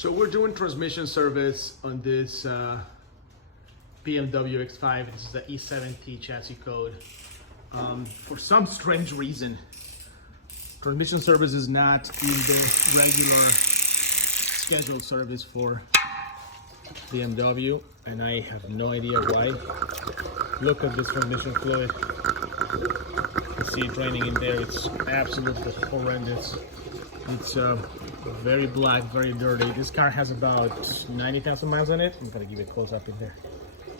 So we're doing transmission service on this BMW X5. This is the E70 chassis code. For some strange reason, transmission service is not in the regular scheduled service for BMW, and I have no idea why. Look at this transmission fluid. You see it draining in there. It's absolutely horrendous. It's very black, very dirty. This car has about 90,000 miles on it. I'm gonna give you a close up in there.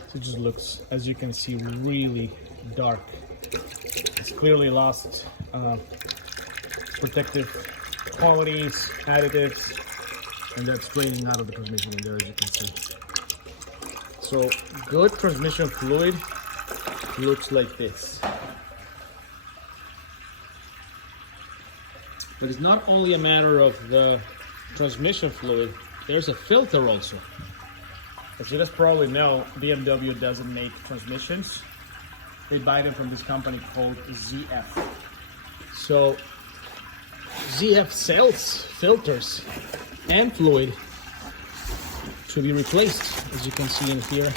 So it just looks, as you can see, really dark. It's clearly lost protective qualities, additives, and that's draining out of the transmission in there, as you can see. So good transmission fluid looks like this. But it's not only a matter of the transmission fluid, there's a filter also. As you guys probably know, BMW doesn't make transmissions. They buy them from this company called ZF. So ZF sells filters and fluid to be replaced, as you can see in here.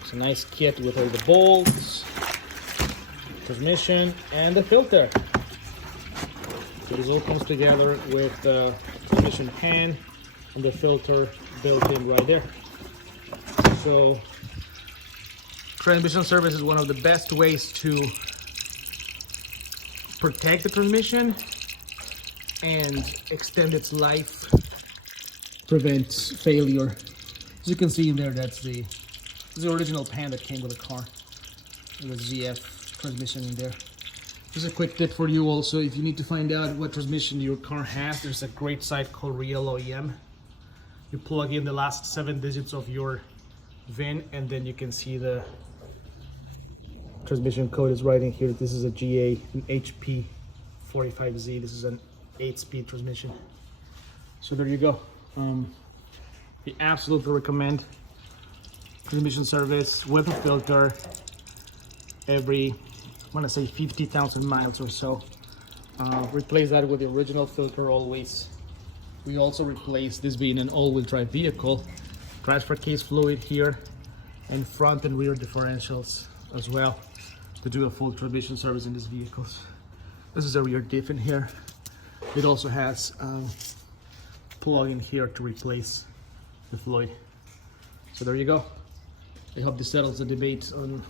It's a nice kit with all the bolts, transmission, and the filter. So this all comes together with the transmission pan and the filter built in right there. So transmission service is one of the best ways to protect the transmission and extend its life, prevent failure. As you can see in there, that's the original pan that came with the car. The ZF transmission in there. Just a quick tip for you also, if you need to find out what transmission your car has, there's a great site called Real OEM. You plug in the last 7 digits of your VIN, and then you can see the transmission code is right in here. This is a GA, an HP 45Z. This is an 8-speed transmission. So there you go. We absolutely recommend transmission service with a filter every, I want to say 50,000 miles or so. Replace that with the original filter always. We also replace, this being an all-wheel drive vehicle, transfer case fluid here and front and rear differentials as well to do a full transmission service in these vehicles. This is a rear diff in here. It also has plug in here to replace the fluid. So there you go. I hope this settles the debate on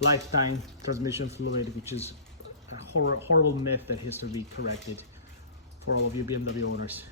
lifetime transmission fluid, which is a horrible myth that has to be corrected for all of you BMW owners.